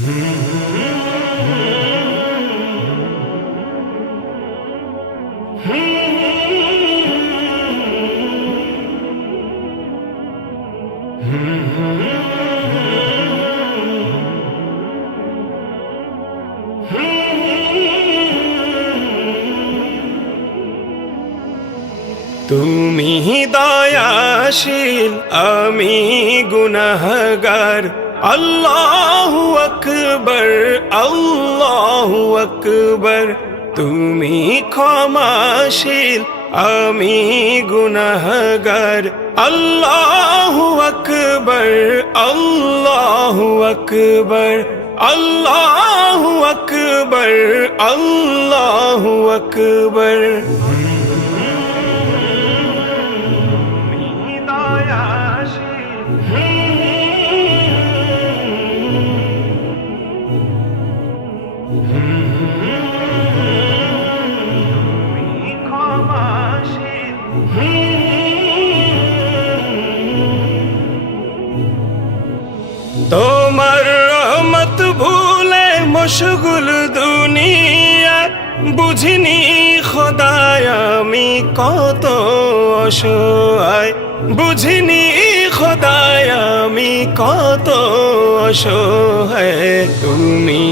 তুমি দয়াশীল আমি গুনাহগার। আল্লাহু আকবর আল্লাহু আকবর তুমি ক্ষমাশীল আমি গুনাহগার আল্লাহু আকবর আল্লাহু আকবর আল্লাহু আকবর আল্লাহু আকবর তোমার রহমত ভুলে মশগুল দুনিয়া, বুঝিনি খোদায় আমি কত অসহায়। বুঝিনি খোদায় আমি কত অসহায়। তুমি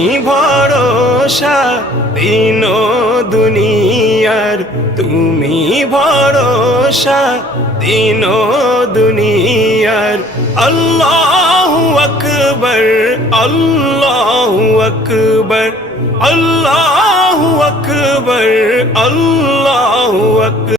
ভরসা দিন দুনিয়ার তুমি ভরসা, দিন দুনিয়ার আল্লাহ আকবর আল্লাহ আকবর আল্লাহ আকবর আল্লাহ আকবর।